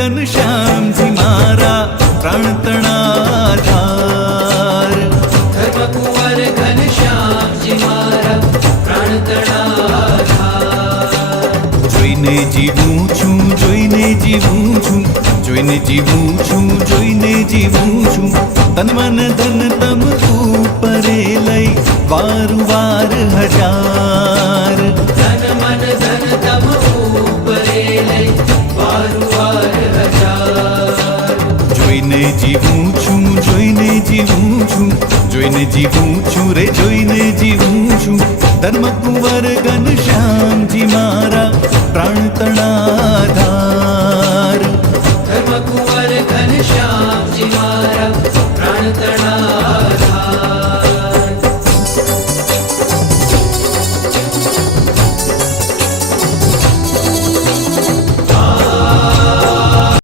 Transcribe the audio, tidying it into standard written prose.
ઘનશ્યામજી મારા પ્રાણતણા ધાર. ધર્મકુંવર ઘનશ્યામજી મારા પ્રાણતણા ધાર. જોઈને જીવું છું, જોઈને જીવું છું, જોઈને જીવું છું, જોઈને જીવું છું. તન મન ધન તમ ઉપરે લઈ વારું વાર હજાર. ધન મન ધન તમ ઉપરે લઈ વારુવાર હજાર. જોઈને જીવું છું, જોઈને જીવું છું, જોઈને જીવું છું રે, જોઈને જીવું છું. ધર્મકુંવર ઘનશ્યામજી મારા પ્રાણતણા